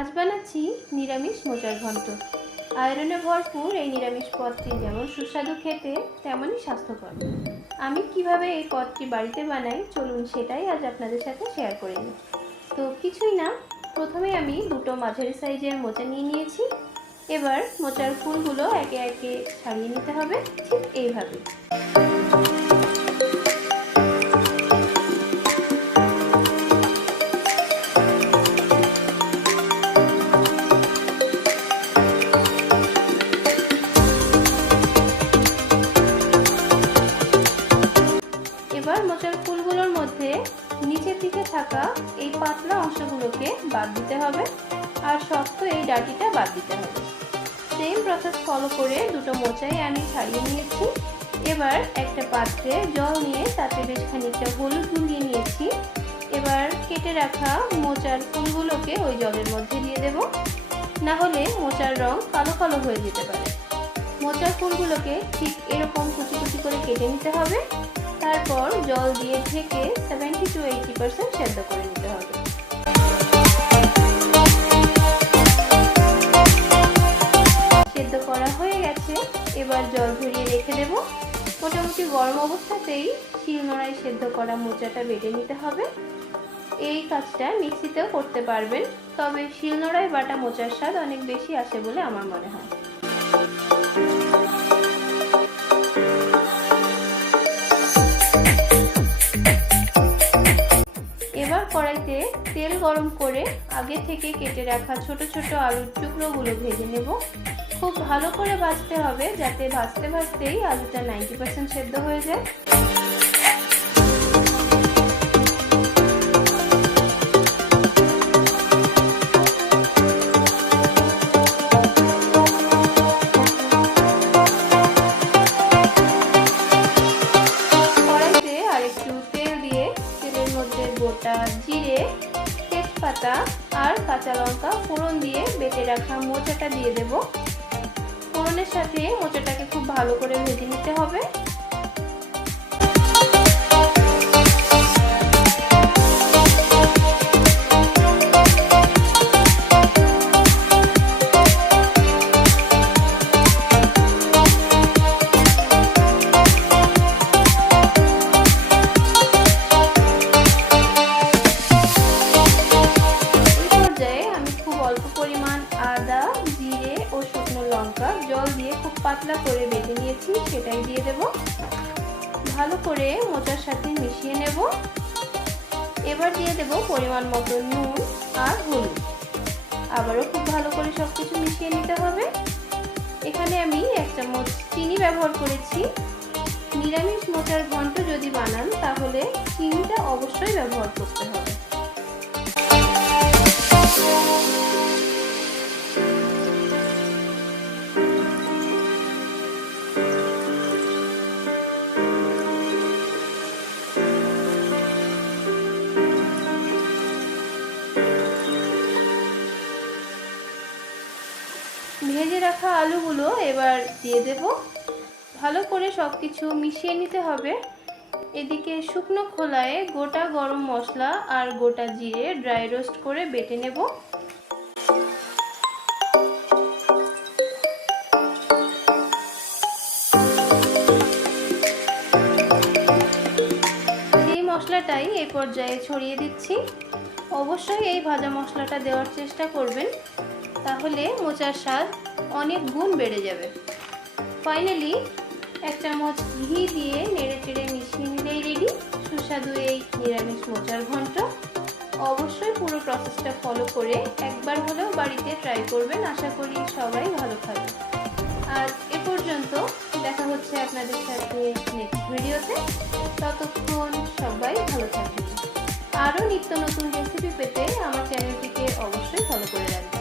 আজ বানাচ্ছি নিরামিষ মোচার ঘন্ট। আয়রনে ভরপুর এই নিরামিষ পদটি যেমন সুস্বাদু খেতে তেমনই স্বাস্থ্যকর। আমি কিভাবে এই পদটি বাড়িতে বানাই চলুন সেটাই আজ আপনাদের সাথে শেয়ার করে নিই। তো কিছুই না, প্রথমে আমি দুটো মাঝারি সাইজের মোচা নিয়ে নিয়েছি। এবার মোচার ফুলগুলো একে একে ছাড়িয়ে নিতে হবে, ঠিক এইভাবে। এবার মোচার ফুলগুলোর মধ্যে নিচের দিকে থাকা এই পাতলা অংশগুলোকে বাদ দিতে হবে আর শক্ত এই ডাঁটিটা বাদ দিতে হবে। সেম প্রসেস ফলো করে দুটো মোচাই আমি ছাড়িয়ে নিয়েছি। এবার একটা পাত্রে জল নিয়ে তাতে বেশ খানিকটা হলুদ গুলিয়ে নিয়েছি। এবার কেটে রাখা মোচার ফুলগুলোকে ওই জলের মধ্যে দিয়ে দেব, না হলে মোচার রং কালো কালো হয়ে যেতে পারে। মোচার ফুলগুলোকে ঠিক এরকম কুচি কুচি করে কেটে নিতে হবে। তারপর জল দিয়ে ঢেকে 70 to 80% সেদ্ধ করে নিতে হবে। সেদ্ধ করা হয়ে গেছে, এবার জল ঝরিয়ে রেখে দেব। মোটামুটি গরম অবস্থাতেই শিলনোড়ায় সেদ্ধ করা মোচাটা বেটে নিতে হবে। এই কাজটা মিক্সিতেও করতে পারবেন, তবে শিলনোড়ায় বাটা মোচার স্বাদ অনেক বেশি আসে বলে আমার মনে হয়। এবার কড়াইতে তেল গরম করে আগে থেকে কেটে রাখা ছোট ছোট আলুর টুকরোগুলো ভেজে নেব। খুব ভালো করে ভাজতে হবে যাতে ভাজতে ভাজতেই আলুটা 90% সেদ্ধ হয়ে যায়। গোটা জিরে, তেজপাতা আর কাঁচা লঙ্কা ফোড়ন দিয়ে বেটে রাখা মোচাটা দিয়ে দেব। ফোড়নের সাথে মোচাটাকে খুব ভালো করে ভেজে নিতে হবে। জল দিয়ে খুব পাতলা করে বেটে নিয়েছি, সেটাই দিয়ে দেব। ভালো করে মোচার সাথে মিশিয়ে নেব। এবার দিয়ে দেব পরিমাণ মতো নুন আর হলুদ। আবারও খুব ভালো করে সবকিছু মিশিয়ে নিতে হবে। এখানে আমি 1 চামচ চিনি ব্যবহার করেছি। নিরামিষ মোচার ঘন্ট যদি বানান তাহলে চিনিটা অবশ্যই ব্যবহার করতে হবে। ভেজে রাখা আলুগুলো এবার দিয়ে দেব। ভালো করে সবকিছু মিশিয়ে নিতে হবে। এদিকে শুকনো খোলায় গোটা গরম মশলা আর গোটা জিরে ড্রাই রোস্ট করে বেটে নেব। এই মশলাটাই এই পর্যায়ে ছড়িয়ে দিচ্ছি। অবশ্যই এই ভাজা মশলাটা দেওয়ার চেষ্টা করবেন, তাহলে মোচার স্বাদ অনেক গুণ বেড়ে যাবে। ফাইনালি 1 চামচ ঘি দিয়ে নেড়ে চেড়ে মিশিয়ে নিলেই রেডি সুস্বাদু এই নিরামিষ মোচার ঘন্ট। অবশ্যই পুরো প্রসেসটা ফলো করে একবার হলেও বাড়িতে ট্রাই করবেন, আশা করি সবাই ভালো খাবে। আর এ পর্যন্ত, দেখা হচ্ছে আপনাদের সাথে নেক্সট ভিডিওতে। ততক্ষণ সবাই ভালো থাকবেন। আরও নিত্য নতুন রেসিপি পেতে আমার চ্যানেলটিকে অবশ্যই ফলো করে রাখবেন।